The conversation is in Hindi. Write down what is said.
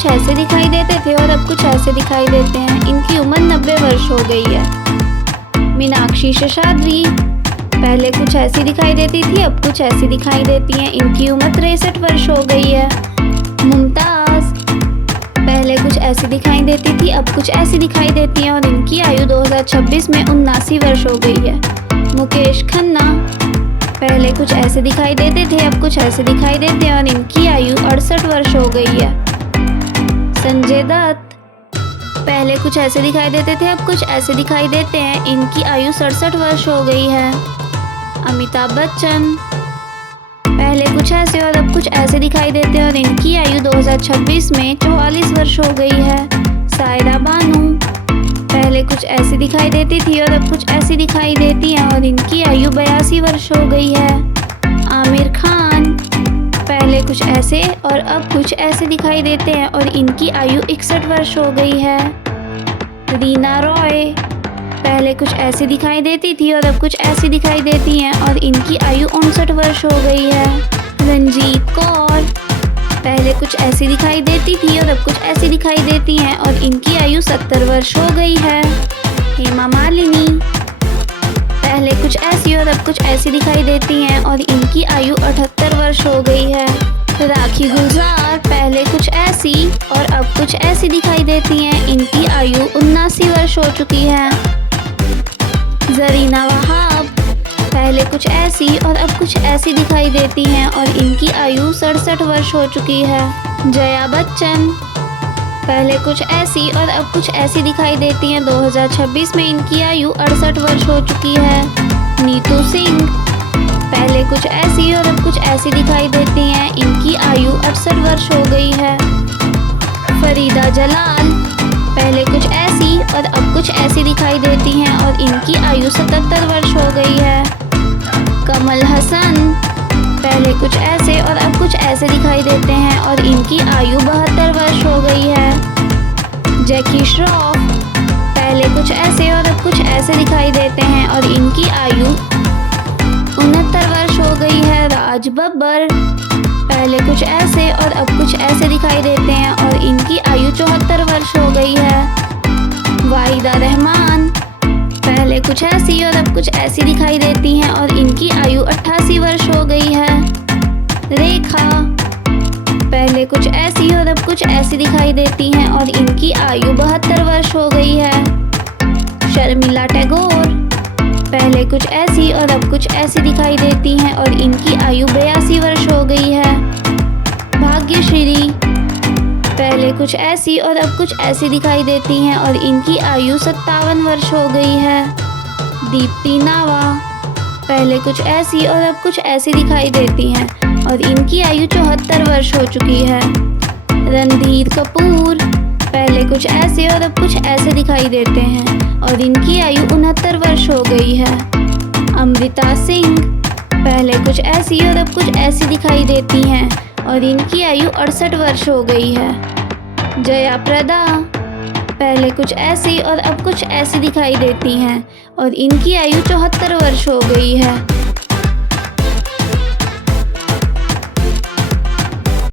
कुछ ऐसे दिखाई देते थे और अब कुछ ऐसे दिखाई देते हैं। इनकी उम्र 90 वर्ष हो गई है। मीनाक्षी शेषाद्री पहले कुछ ऐसी दिखाई देती थी, अब कुछ ऐसी दिखाई देती हैं। इनकी उम्र 63 वर्ष हो गई है। मुमताज़ पहले कुछ ऐसी दिखाई देती थी, अब कुछ ऐसी दिखाई देती हैं और इनकी आयु 2026 में 79 वर्ष हो गई है। मुकेश खन्ना पहले कुछ ऐसे दिखाई देते थे, अब कुछ ऐसे दिखाई देते हैं और इनकी आयु 68 वर्ष हो गई है। संजय दत्त पहले कुछ ऐसे दिखाई देते थे, अब कुछ ऐसे दिखाई देते हैं। इनकी आयु 67 वर्ष हो गई है। अमिताभ बच्चन पहले कुछ ऐसे और अब कुछ ऐसे दिखाई देते हैं और इनकी आयु 2026 में 44 वर्ष हो गई है। सायरा बानू पहले कुछ ऐसी दिखाई देती थी और अब कुछ ऐसी दिखाई देती हैं और इनकी आयु 82 वर्ष हो गई है। आमिर खान पहले कुछ ऐसे और अब कुछ ऐसे दिखाई देते हैं और इनकी आयु 61 वर्ष हो गई है। रीना रॉय पहले कुछ ऐसी दिखाई देती थी और अब कुछ ऐसी दिखाई देती हैं और इनकी आयु 59 वर्ष हो गई है। रंजीत कौर पहले कुछ ऐसी दिखाई देती थी और अब कुछ ऐसी दिखाई देती हैं और इनकी आयु 70 वर्ष हो गई है। हेमा मालिनी पहले कुछ ऐसी और अब कुछ ऐसी दिखाई देती हैं और इनकी आयु 78 वर्ष हो गई है। राखी गुलजार पहले कुछ ऐसी और अब कुछ ऐसी दिखाई देती हैं। इनकी आयु 79 वर्ष हो चुकी है। जरीना वहाब पहले कुछ ऐसी और अब कुछ ऐसी दिखाई देती हैं और इनकी आयु 67 वर्ष हो चुकी है। जया बच्चन पहले कुछ ऐसी और अब कुछ ऐसी दिखाई देती हैं। 2026 में इनकी आयु 68 वर्ष हो चुकी है। नीतू सिंह पहले कुछ ऐसी और अब कुछ ऐसी दिखाई देती हैं। इनकी आयु 68 वर्ष हो गई है। फरीदा जलाल पहले कुछ ऐसी और अब कुछ ऐसी दिखाई देती हैं और इनकी आयु 77 वर्ष हो गई है। कमल हसन पहले कुछ ऐसे और अब कुछ ऐसे दिखाई देते हैं और इनकी आयु 72 वर्ष हो गई है। जैकी श्रॉफ पहले कुछ ऐसे और अब कुछ ऐसे दिखाई देते हैं और इनकी आयु 69 वर्ष हो गई है। राज बब्बर पहले कुछ ऐसे और अब कुछ ऐसे दिखाई देते हैं और इनकी आयु 74 वर्ष हो गई है। वाहिदा रहमान पहले कुछ ऐसी और अब कुछ ऐसी दिखाई देती हैं और इनकी आयु 88 वर्ष हो गई है। रेखा पहले कुछ ऐसी और अब कुछ ऐसी दिखाई देती हैं और इनकी आयु 72 वर्ष हो गई है। शर्मिला टैगोर पहले कुछ ऐसी और अब कुछ ऐसी दिखाई देती हैं और इनकी आयु 82 वर्ष हो गई है। भाग्यश्री पहले कुछ ऐसी और अब कुछ ऐसी दिखाई देती हैं और इनकी आयु 57 वर्ष हो गई है। दीप्ति नावा पहले कुछ ऐसी और अब कुछ ऐसी दिखाई देती हैं और इनकी आयु 74 वर्ष हो चुकी है। रणधीर कपूर पहले कुछ ऐसे और अब कुछ ऐसे दिखाई देते हैं और इनकी आयु 69 वर्ष हो गई है। अमृता सिंह पहले कुछ ऐसी और अब कुछ ऐसी दिखाई देती हैं और इनकी आयु 68 वर्ष हो गई है। जया प्रदा पहले कुछ ऐसी और अब कुछ ऐसी दिखाई देती हैं और इनकी आयु 74 वर्ष हो गई है।